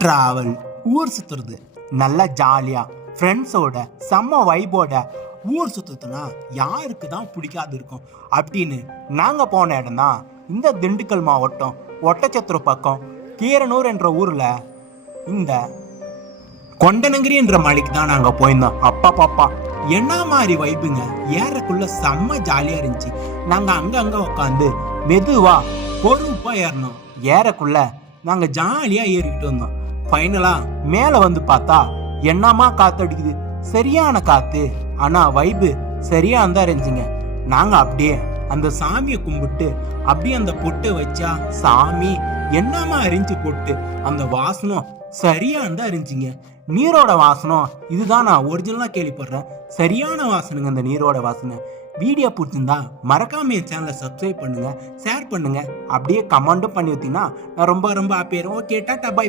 Travel, ஊர் சுற்றுறது, நல்லா ஜாலியாக ஃப்ரெண்ட்ஸோட செம்ம வைபோட ஊர் சுற்றுறதுனா யாருக்கு தான் பிடிக்காது இருக்கும். அப்படின்னு நாங்கள் போன இடம் தான் இந்த திண்டுக்கல் மாவட்டம் ஒட்டச்சத்திரம் பக்கம் கீரனூர் என்ற ஊரில் இந்த கொண்டனகிரி என்ற மலைக்கு தான் நாங்கள் போயிருந்தோம். அப்பா பாப்பா என்ன மாதிரி வைப்புங்க, ஏறக்குள்ள செம்ம ஜாலியாக இருந்துச்சு. நாங்கள் அங்கங்கே உட்காந்து மெதுவாக பொறுப்பாக ஏறணும். ஏறக்குள்ள நாங்கள் ஜாலியாக ஏறிக்கிட்டு வந்தோம். ஃபைனலாக மேலே வந்து பார்த்தா என்னமா காற்று அடிக்குது, சரியான காற்று. ஆனால் வைப்பு சரியா தான் இருந்துச்சுங்க. நாங்கள் அப்படியே அந்த சாமியை கும்பிட்டு அப்படியே அந்த பொட்டை வச்சா சாமி என்னமா இருந்துச்சு பொட்டு. அந்த வாசனம் சரியா தான் இருந்துச்சுங்க. நீரோட வாசனம் இதுதான் நான் ஒரிஜினலாக கேள்விப்படுறேன். சரியான வாசனைங்க அந்த நீரோட வாசனை. வீடியோ பிடிச்சிருந்தா மறக்காம என் சேனலை சப்ஸ்கிரைப் பண்ணுங்க, ஷேர் பண்ணுங்க, அப்படியே கமெண்ட்டும் பண்ணி வைத்தீங்கன்னா நான் ரொம்ப ரொம்ப ஹாப்பியாயிரும். Okay, tata, bye by.